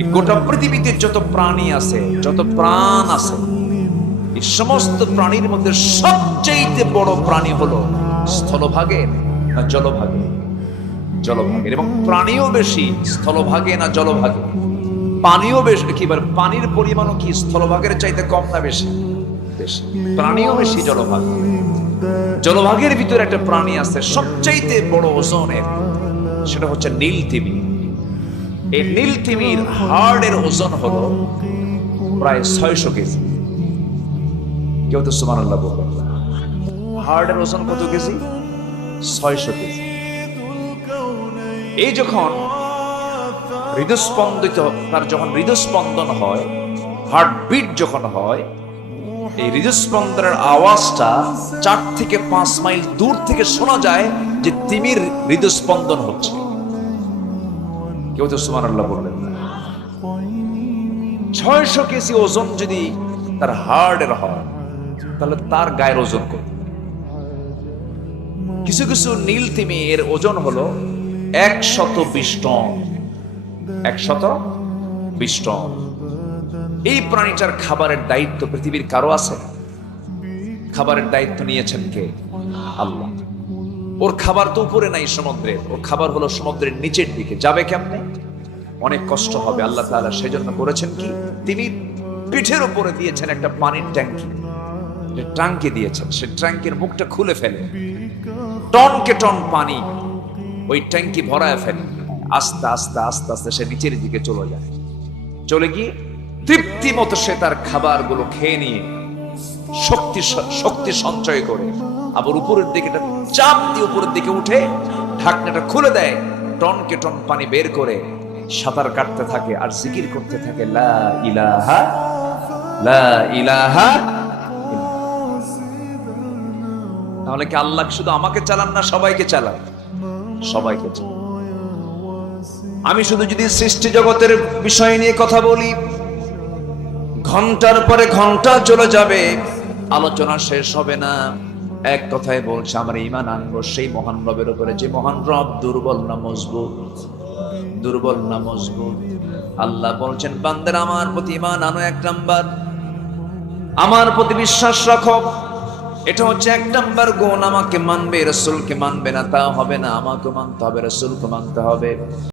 এই গোটা পৃথিবীতে যত প্রাণী আছে, যত প্রাণ আছে, এই সমস্ত প্রাণীর মধ্যে সবচেয়ে বড় প্রাণী হলো স্থলভাগে না জলভাগে? জলভাগের। এবং প্রাণীও বেশি স্থলভাগে না জলভাগে? পানিও বেশি। কিবার পানির পরিমাণও কি স্থলভাগের চাইতে কম না বেশি? বেশি। প্রাণীও বেশি জলভাগে। জলভাগের ভিতরে একটা প্রাণী আছে সবচাইতে বড় ওজনের, সেটা হচ্ছে নীল তিমি। এই নীল তিমির হাড়ের ওজন হলো প্রায় 600 কেজি। কেউ তো সুবহানাল্লাহ বলবেন। হাড়ের ওজন কত কেজি? 600 কেজি। এই যখন হৃদস্পন্দিত, তার যখন হৃদস্পন্দন হয়, হার্টবিট যখন হয়, এই হৃদস্পন্দনের আওয়াজটা 4 থেকে 5 মাইল দূর থেকে শোনা যায় যে তিমির হৃদস্পন্দন হচ্ছে। কেউ তো সুবহানাল্লাহ বললেন না। 600 কেজি ওজন যদি তার হার্টের হয়, তাহলে তার গায়ের ওজন কত? কিছু কিছু নীল তিমি এর ওজন হলো 120 টন। 120 টন। এই প্রাণীটার খাবারের দায়িত্ব পৃথিবীর কারো আছে? খাবারের দায়িত্ব নিয়েছেন কে? আল্লাহ। ওর খাবার তো উপরে নাই সমুদ্রের, ওর খাবার হলো সমুদ্রের নিচের দিকে। যাবে কেমনে? অনেক কষ্ট হবে। আল্লাহ তাআলা সেজন্য করেছেন কি, তিনি পিঠের উপরে দিয়েছেন একটা পানির ট্যাঙ্কি। ট্যাঙ্কি দিয়েছেন, সে ট্যাঙ্কির মুখটা খুলে ফেলে টনকে টন পানি ওই ট্যাঙ্কি ভরায় ফেলে। আস্তে আস্তে আস্তে আস্তে সে নিচের দিকে চলে যায়। চলে গিয়ে তৃপ্তি মতো সে তার খাবার গুলো খেয়ে নিয়ে শক্তি সঞ্চয় করে আবার উপরের দিকে চাপ দিয়ে উপরের দিকে উঠে ঢাকনাটা খুলে দেয়, টনকে টন পানি বের করে সাঁতার কাটতে থাকে আর জিকির করতে থাকে, লা ইলাহা লা ইলাহা। তাহলে কি আল্লাহ শুধু আমাকে চালান না, সবাইকে চালান? সবাইকে চালান। আমি শুধু যদি সৃষ্টি জগতের বিষয় নিয়ে কথা বলি, ঘন্টার পরে ঘন্টা চলে যাবে, আলোচনা শেষ হবে না। এক কথায় বলছে, আমরা ঈমান আনবো সেই মহান রবের উপরে, যে মহান রব দুর্বল না মজবুত? দুর্বল না মজবুত? আল্লাহ বলছেন, বান্দারা আমার প্রতি ঈমান আনো, 1 নাম্বার আমার প্রতি বিশ্বাস রাখো। এটা হচ্ছে 1 নাম্বার গুণ। আমাকে মানবে, রাসূলকে মানবে না তা হবে না। আমাকে মানতে হবে, রাসূলকে মানতে হবে।